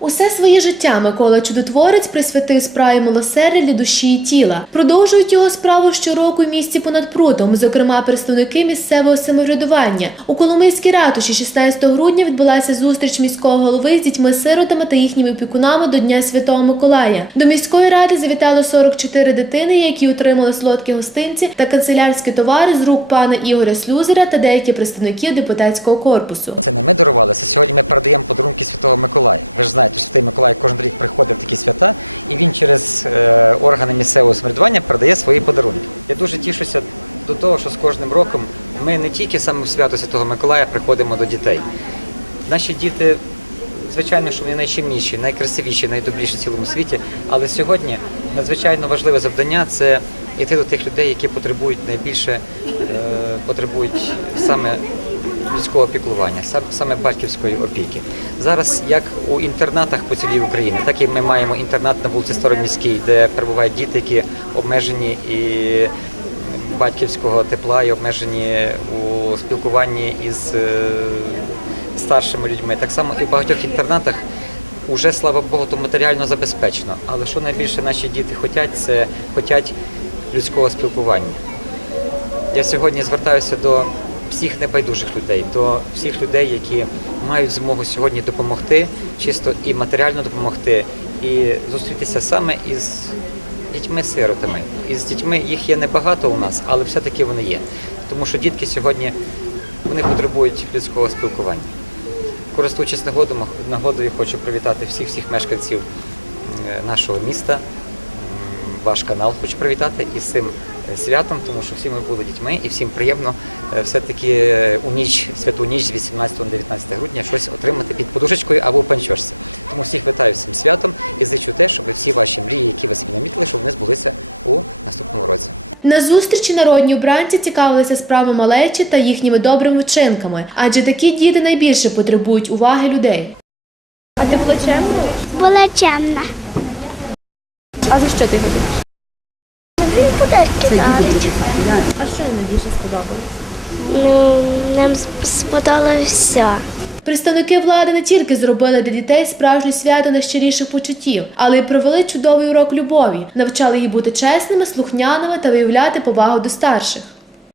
Усе своє життя Микола Чудотворець присвятив справі милосердя для душі і тіла. Продовжують його справу щороку в місті понад прутом, зокрема представники місцевого самоврядування. У Коломийській ратуші 16 грудня відбулася зустріч міського голови з дітьми-сиротами та їхніми опікунами до Дня Святого Миколая. До міської ради завітало 44 дитини, які отримали солодкі гостинці та канцелярські товари з рук пана Ігоря Слюзера та деякі представників депутатського корпусу. Це не ми дарували, це сьогодні ми передаємо подарунки Святого Миколая. Ви ж знаєте, що Святий Миколай кожен рік приходить в такі свята, і він через е, органи місцевого самоврядування передає свої подарунки. Я дуже тішуся до того, що з кожним роком ми не тільки саме в свято Святого Миколая приходимо до дітей. Наші діти, звичайно, що вони найчимніші, найкрасивіші, найдобріші в цілому світі. Але сьогодні надзвичайно важливе завдання це йти до тих людей, які потребують найбільше, е, потребують саме людського піклування, сам- саме батьківської опіки. Зараз як у інтернатах по цілій Україні, так і ми маємо інтернат на вулиці Староміській, де перебувають діти, які обмежені і батьківського тепла, і обмежені у спілкуванні із е, старшими людьми. Так само і в багатьох інтернатах уже, слава Богу, то матеріально забезпечено. Але що найбільше наші діти хочуть, це хочуть людського спілкування. Я сьогодні звертаюся до всіх небайдужих людей, до всіх людей, які мають змогу сьогодні допомогти, чисто і матеріально допомогти, і зустрітися саме із дітьми-сиротами. Із дітьми їх є небагато у нас, але все-таки вони є. Тому що дітки сьогодні вони потребують людського спілкування. Користуючись нагодом, нагодою, хочу привітати всіх всіх мешканців е, нашого міста. Ваш канал хочу привітати із цим е, святом, тому що всі ми були дітьми і всім приємно е, все-таки е, у ніч, святу ніч з 18 на 19 грудня щось отримати під подушечкою або в панчошці. Тому всіх вітаю з цим святом і зичу те, щоб всі ваші мрії, які ви собі намітили, щоб вони збулися у наступному році. На зустрічі народні обранці цікавилися справами малечі та їхніми добрими вчинками, адже такі діти найбільше потребують уваги людей. А ти була чемна? Була чемна. А за що ти його любиш? Він подарки дарить. А що найбільше сподобалось? Ну, нам сподобалося. Представники влади не тільки зробили для дітей справжнє свято найщиріших почуттів, але й провели чудовий урок любові, навчали їх бути чесними, слухняними та виявляти повагу до старших.